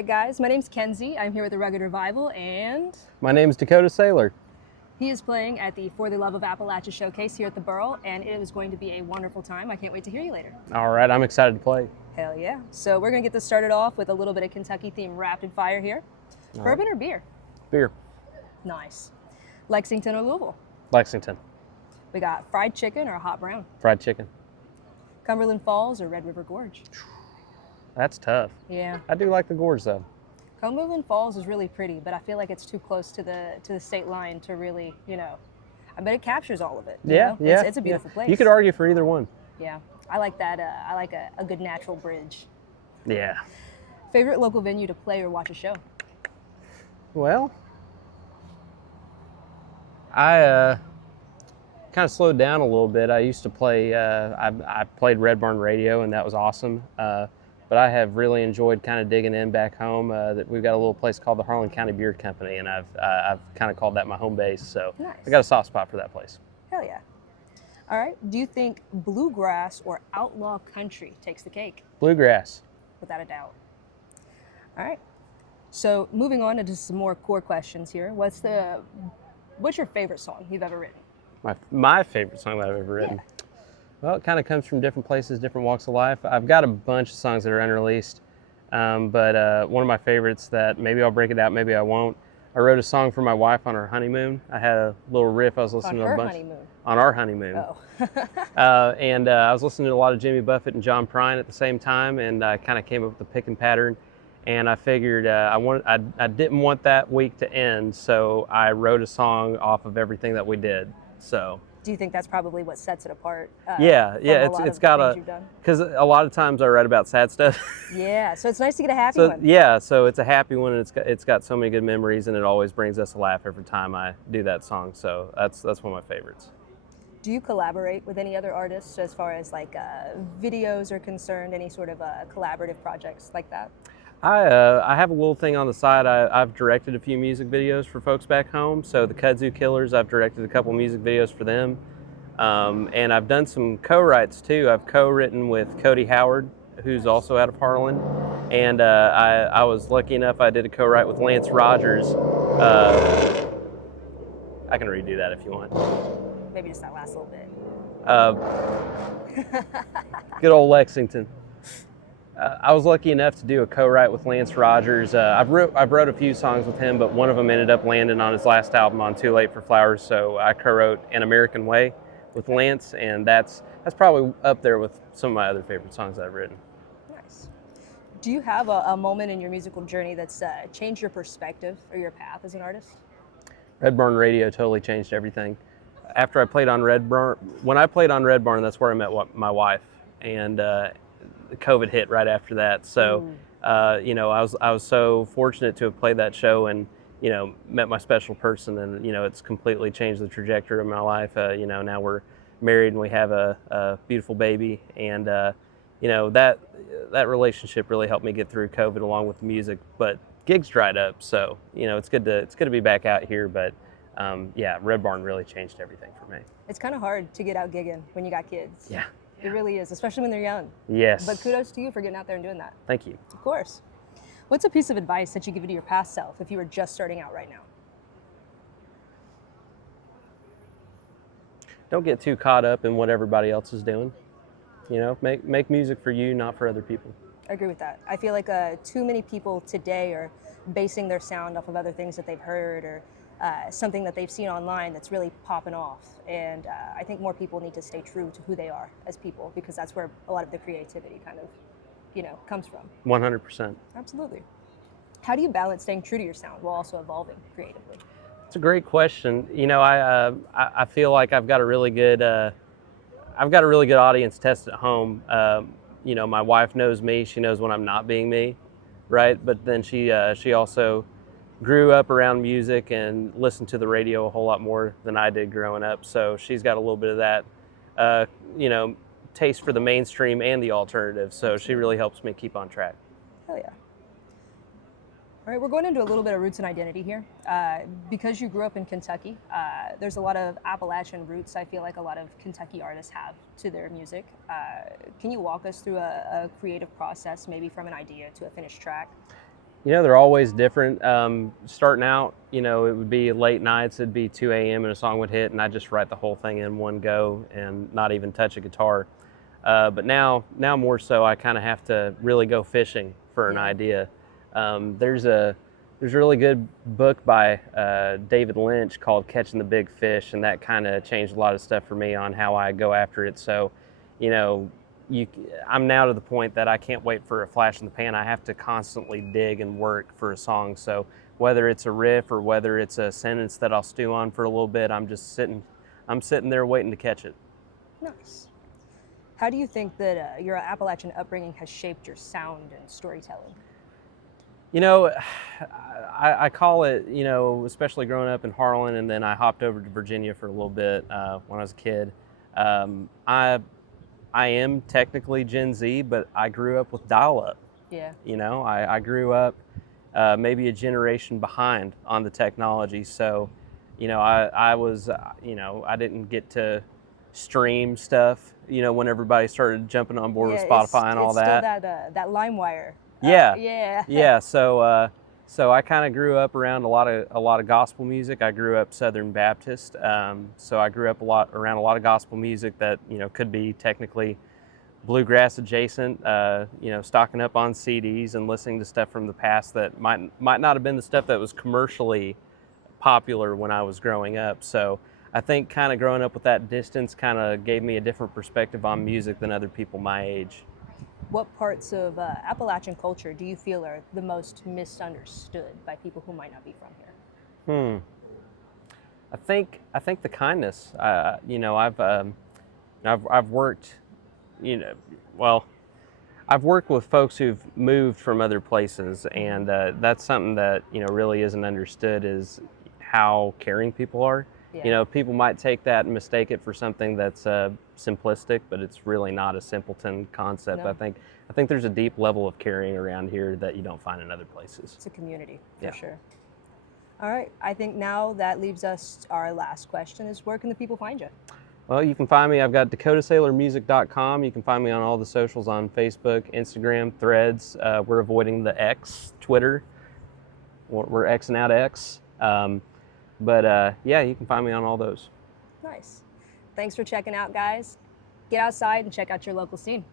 right, guys, my name's Kenzie. I'm here with the Rugged Revival, and My name's Dakota Saylor. he is playing at the For the Love of Appalachia showcase here at the Burl, and it is going to be a wonderful time. I can't wait to hear you later. All right, I'm excited to play. Hell yeah. So we're going to get this started off with a little bit of Kentucky-themed rapid fire here. Bourbon or beer? Beer. Nice. Lexington or Louisville? Lexington. We got fried chicken or hot brown? Fried chicken. Cumberland Falls or Red River Gorge? That's tough. Yeah. I do like the gorge though. Cumberland Falls is really pretty, but I feel like it's too close to the state line to really, I bet it captures all of it. you know? Yeah. It's a beautiful place. You could argue for either one. Yeah. I like that. I like a good natural bridge. Yeah. Favorite local venue to play or watch a show? Well, I kind of slowed down a little bit. I used to play, I played Red Barn Radio, and that was awesome. But I have really enjoyed kind of digging in back home. That we've got a little place called the Harlan County Beer Company, and I've kind of called that my home base. So Nice. I got a soft spot for that place. Hell yeah. All right. Do you think bluegrass or outlaw country takes the cake? Bluegrass. Without a doubt. All right. So moving on into some more core questions here. What's your favorite song you've ever written? My favorite song that I've ever written. Yeah. Well, it kind of comes from different places, different walks of life. I've got a bunch of songs that are unreleased, but one of my favorites that maybe I'll break it out, maybe I won't. I wrote a song for my wife on her honeymoon. I had a little riff I was listening On to her a bunch honeymoon? on our honeymoon. Oh. And I was listening to a lot of Jimmy Buffett and John Prine at the same time, and I kind of came up with a picking pattern. And I figured I didn't want that week to end, so I wrote a song off of everything that we did. So. Do you think that's probably what sets it apart? Yeah, It's got because a lot of times I write about sad stuff. Yeah, so it's nice to get a happy So one. yeah, so it's a happy one, and it's got so many good memories, and it always brings us a laugh every time I do that song. So that's one of my favorites. Do you collaborate with any other artists as far as like videos are concerned? Any sort of collaborative projects like that? I have a little thing on the side. I've directed a few music videos for folks back home. So the Kudzu Killers, I've directed a couple music videos for them. And I've done some co-writes too. I've co-written with Cody Howard, who's also out of Harlan. And I was lucky enough, I did a co-write with Lance Rogers. I can redo that if you want. Maybe just that last little bit. Good old Lexington. I was lucky enough to do a co-write with Lance Rogers. I've wrote a few songs with him, but one of them ended up landing on his last album on Too Late for Flowers. So I co-wrote An American Way with Lance, and that's probably up there with some of my other favorite songs I've written. Nice. Do you have a moment in your musical journey that's changed your perspective or your path as an artist? Red Barn Radio totally changed everything. After I played on Red Barn, when I played on Red Barn, that's where I met my wife, and COVID hit right after that. So, I was so fortunate to have played that show and, met my special person, and, it's completely changed the trajectory of my life. Now we're married and we have a beautiful baby, and, that relationship really helped me get through COVID along with the music, but gigs dried up. So, it's good to be back out here, but Red Barn really changed everything for me. It's kind of hard to get out gigging when you got kids. Yeah. It really is, especially when they're young. Yes. But kudos to you for getting out there and doing that. Thank you. Of course. What's a piece of advice that you give to your past self if you were just starting out right now? Don't get too caught up in what everybody else is doing. Make music for you, not for other people. I agree with that. I feel like too many people today are basing their sound off of other things that they've heard or something that they've seen online that's really popping off. And I think more people need to stay true to who they are as people, because that's where a lot of the creativity kind of, comes from. 100%. Absolutely. How do you balance staying true to your sound while also evolving creatively? It's a great question. I feel like I've got a really good audience test at home. My wife knows me. She knows when I'm not being me, right? But then she also grew up around music and listened to the radio a whole lot more than I did growing up. So she's got a little bit of that, taste for the mainstream and the alternative. So she really helps me keep on track. Hell yeah. All right, we're going into a little bit of roots and identity here. Because you grew up in Kentucky, there's a lot of Appalachian roots I feel like a lot of Kentucky artists have to their music. Can you walk us through a creative process, maybe from an idea to a finished track? They're always different. Starting out, it would be late nights. It'd be 2 a.m. and a song would hit, and I'd just write the whole thing in one go and not even touch a guitar. But now more so, I kind of have to really go fishing for an idea. There's a really good book by David Lynch called Catching the Big Fish, and that kind of changed a lot of stuff for me on how I go after it. So, you know, I'm now to the point that I can't wait for a flash in the pan. I have to constantly dig and work for a song. So whether it's a riff or whether it's a sentence that I'll stew on for a little bit, I'm sitting there waiting to catch it. Nice. How do you think that your Appalachian upbringing has shaped your sound and storytelling? I call it, especially growing up in Harlan, and then I hopped over to Virginia for a little bit when I was a kid. I am technically Gen Z, but I grew up with dial-up. Yeah. I grew up maybe a generation behind on the technology. So, I was, I didn't get to stream stuff, when everybody started jumping on board with Spotify and all that. It's still that LimeWire. Yeah. Yeah. Yeah. So I kind of grew up around a lot of gospel music. I grew up Southern Baptist, so I grew up around a lot of gospel music that could be technically bluegrass adjacent. Stocking up on CDs and listening to stuff from the past that might not have been the stuff that was commercially popular when I was growing up. So I think kind of growing up with that distance kind of gave me a different perspective on music than other people my age. What parts of Appalachian culture do you feel are the most misunderstood by people who might not be from here? I think the kindness. I've worked, I've worked with folks who've moved from other places, and that's something that really isn't understood, is how caring people are. Yeah. People might take that and mistake it for something that's simplistic, but it's really not a simpleton concept. No. I think there's a deep level of caring around here that you don't find in other places. It's a community, for Yeah. sure. All right, I think now that leaves us our last question is, where can the people find you? Well, you can find me. I've got dakotasaylormusic.com. You can find me on all the socials on Facebook, Instagram, Threads. We're avoiding the X, Twitter. We're Xing out X. But you can find me on all those. Nice. Thanks for checking out, guys. Get outside and check out your local scene.